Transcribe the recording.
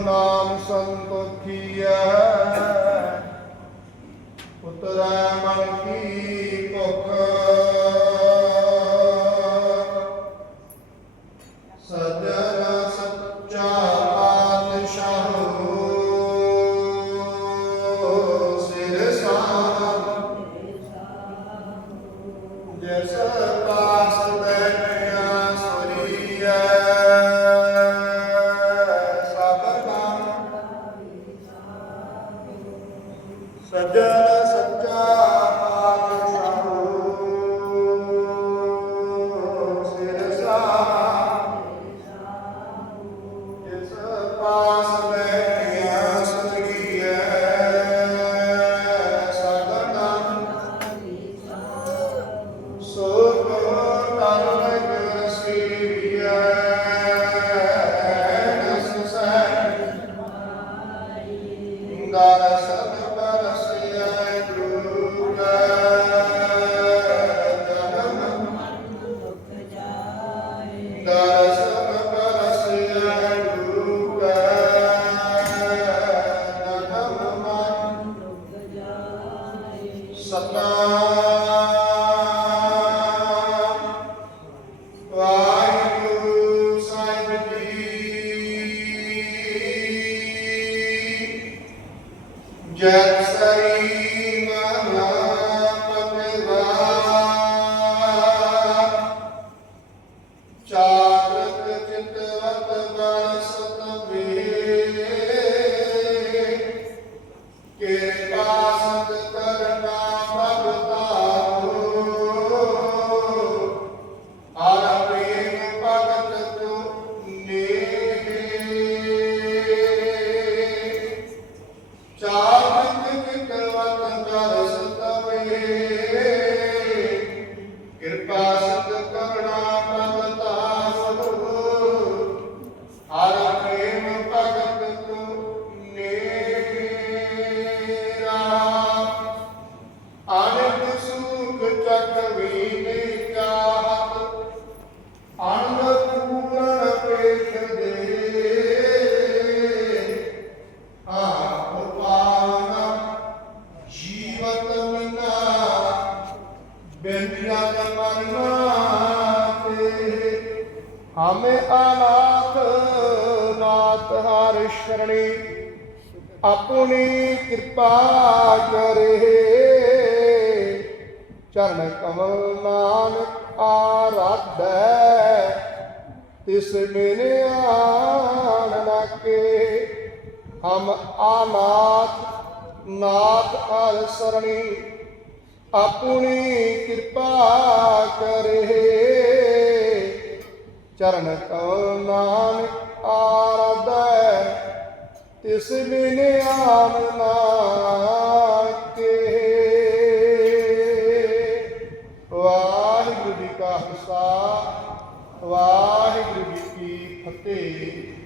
ਨਾਮ ਸੰਤੋਖੀਐ। Sajjana ਜੀ ਜੈ ਸਰੀ ਮਹਾ clara ਬਿੰਦਿਆ ਮਰਨਾ ਤੇ ਹਮੇ ਅਨਾਥ ਨਾਥ ਹਰਿ ਸ਼ਰਣੀ, ਆਪਣੀ ਕਿਰਪਾ ਕਰੇ। ਚਰਨ ਕਮਲ ਨਾਨਕ ਆਰਾਧੈ, ਤਿਸ ਮਿਨੇ ਆਣ ਨਾਕੇ ਹਮ ਆਨਾਥ ਨਾਥ ਹਰਿ ਸਰਣੀ ਆਪਣੀ ਕਿਰਪਾ ਕਰੇ। ਚਰਨ ਕਮਲ ਨਾਨਕ ਆਰਾਧੈ ਤਿਸ ਬਿਨ ਆਮ ਨਾਕੇ ਵਾਹਿਗੁਰੂ ਜੀ ਕਾ ਖਾਲਸਾ, ਵਾਹਿਗੁਰੂ ਜੀ ਕੀ ਫਤਿਹ।